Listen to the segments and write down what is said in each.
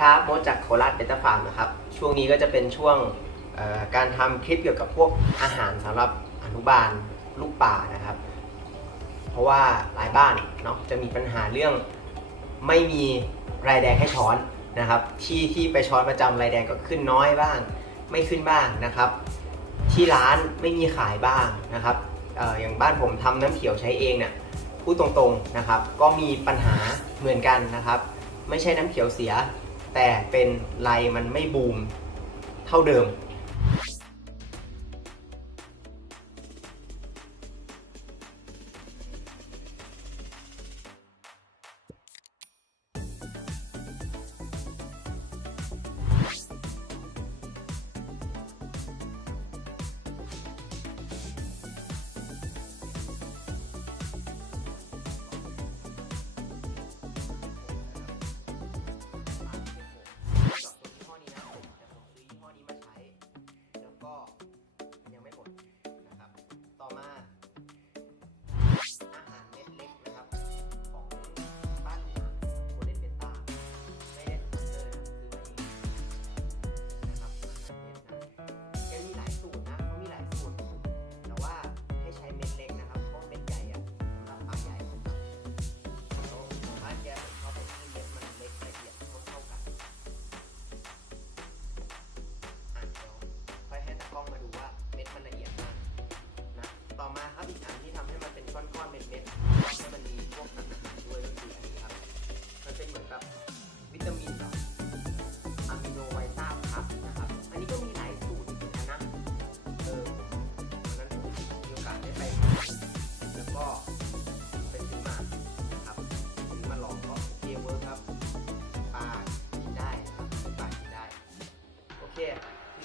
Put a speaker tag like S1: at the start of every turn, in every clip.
S1: ครับโมจากโคราชเบต้าฟาร์มนะครับ ช่วงนี้ก็จะเป็นช่วงการทำคลิปเกี่ยวกับพวกอาหารสำหรับอนุบาลลูกป่านะครับ เพราะว่าหลายบ้านเนาะจะมีปัญหาเรื่องไม่มีรายแดงให้ช้อนนะครับ ที่ที่ไปช้อนประจำรายแดงก็ขึ้นน้อยบ้าง ไม่ขึ้นบ้างนะครับ ที่ร้านไม่มีขายบ้างนะครับอออย่างบ้านผมทำน้ำเขียวใช้เองเนี่ยพูดตรงๆนะครับ ก็มีปัญหาเหมือนกันนะครับ ไม่ใช่น้ำเขียวเสีย แต่เป็นไรมันไม่บูมเท่าเดิม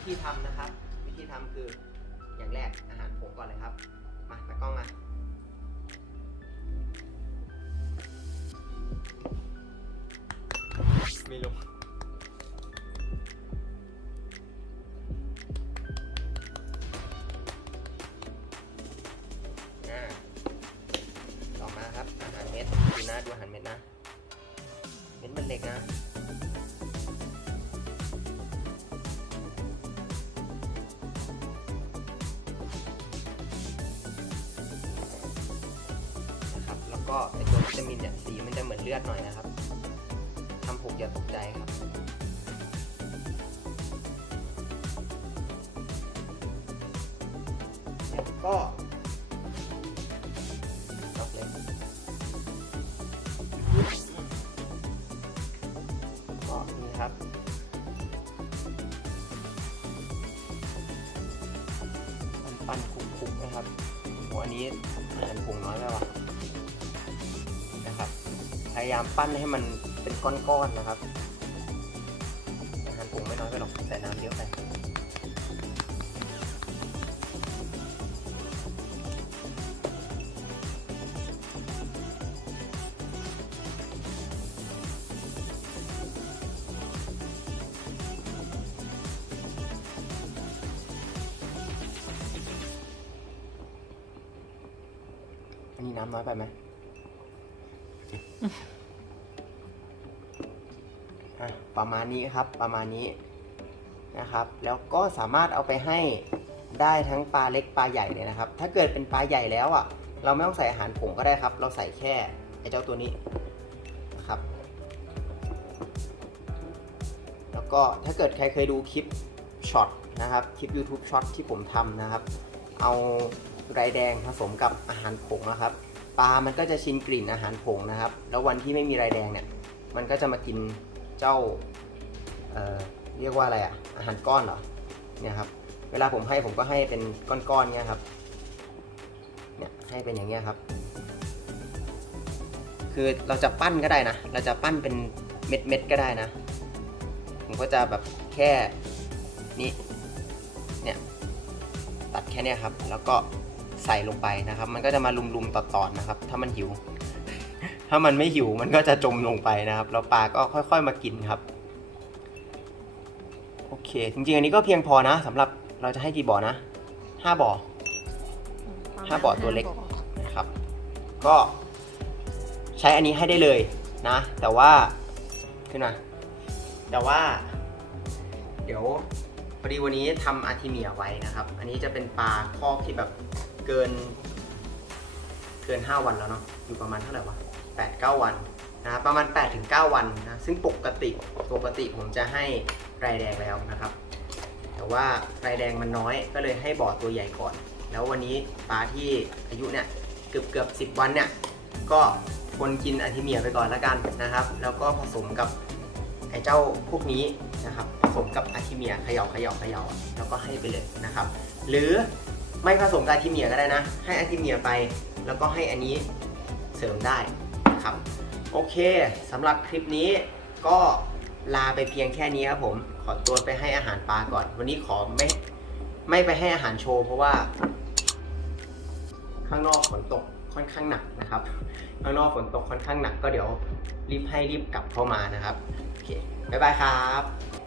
S1: ธีทำนะครับ วิธีทำคืออย่างแรกอาหารผงก่อนเลยครับ มาตากล้องมาไม่ลง ก็ไอตัววิตามินเนี่ยสีมันจะเหมือนเลือดหน่อยนะครับทำผูกอย่าตกใจครับแล้วก็ดอกเล็กก็นี่ครับปั้นคุกๆนะครับโอ้อันนี้อาหารผงน้อยไปว่ะนะ ยายามปั้นให้มันเป็นก้อนๆนะครับอาหารผงไม่น้อยไปหรอกใส่น้ำเยอะไปอันนี้น้ำน้อยไปไหม ประมาณนี้ครับประมาณนี้นะครับ แล้วก็สามารถเอาไปให้ได้ทั้งปลาเล็กปลาใหญ่เลยนะครับ ถ้าเกิดเป็นปลาใหญ่แล้วอะ เราไม่ต้องใส่อาหารผงก็ได้ครับ เราใส่แค่ไอ้เจ้าตัวนี้นะครับ แล้วก็ถ้าเกิดใครเคยดูคลิปช็อตนะครับคลิป YouTube ช็อตที่ผมทำนะครับ เอาไรแดงผสมกับอาหารผงนะครับ ลามันก็จะชินกลิ่นอาหารผงนะครับ แล้ววันที่ไม่มีไรแดงเนี่ย มันก็จะมากินเจ้าเเรียกว่าอะไรอะอาหารก้อนเหรอ เนี่ยครับ เวลาผมให้ผมก็ให้เป็นก้อนๆเนี่ยครับ เนี่ยให้เป็นอย่างเงี้ยครับ คือเราจะปั้นก็ได้นะ เราจะปั้นเป็นเม็ดๆก็ได้นะ ผมก็จะแบบแค่นี้ เนี่ย ตัดแค่เนี้ยครับ แล้วก็ ใส่ลงไปนะครับ มันก็จะมาลุมๆต่อๆนะครับ ถ้ามันหิว ถ้ามันไม่หิวมันก็จะจมลงไปนะครับ แล้วปลาก็ค่อยๆมากินครับ โอเค จริงๆ อันนี้ก็เพียงพอนะสำหรับเราจะให้กี่บ่อนะห้าบ่อห้าบ่อตัวเล็กนะครับ ก็ใช้อันนี้ให้ได้เลยนะ แต่ว่าขึ้นมาแต่ว่า เดี๋ยวพอดีวันนี้ทำอาร์ทิเมียไว้นะครับ อันนี้จะเป็นปลาคอกที่แบบ เกิน เกิน 5 วันแล้วเนาะอยู่ประมาณเท่าไหร่วะ8 9วันนะรประมาณ8ถึง9วันนะซึ่งปกติปกติผมจะให้รายแดงแล้วนะครับ แต่ว่ารายแดงมันน้อยก็เลยให้บ่อตัวใหญ่ก่อน แล้ววันนี้ปลาที่อายุเนี่ยเกือบเกือบ10วันเนี่ยก็คนกินอาร์ทิเมียไปก่อนแล้วกันนะครับ แล้วก็ผสมกับไอ้เจ้าพวกนี้นะครับผสมกับอาร์ทิเมียเขย่าเขย่าเขย่าแล้วก็ให้ไปเลยนะครับ หรือ ไม่ผสมกับอาร์ทิเมียก็ได้นะ ให้อาร์ทิเมียไป แล้วก็ให้อันนี้เสริมได้นะครับ โอเคสำหรับคลิปนี้ก็ลาไปเพียงแค่นี้ครับผม ขอตัวไปให้อาหารปลาก่อน วันนี้ขอไม่ไม่ไปให้อาหารโชว์เพราะว่า ข้างนอกฝนตกค่อนข้างหนักนะครับ ข้างนอกฝนตกค่อนข้างหนักก็เดี๋ยวรีบให้รีบกลับเข้ามานะครับ โอเค บ๊ายบายครับ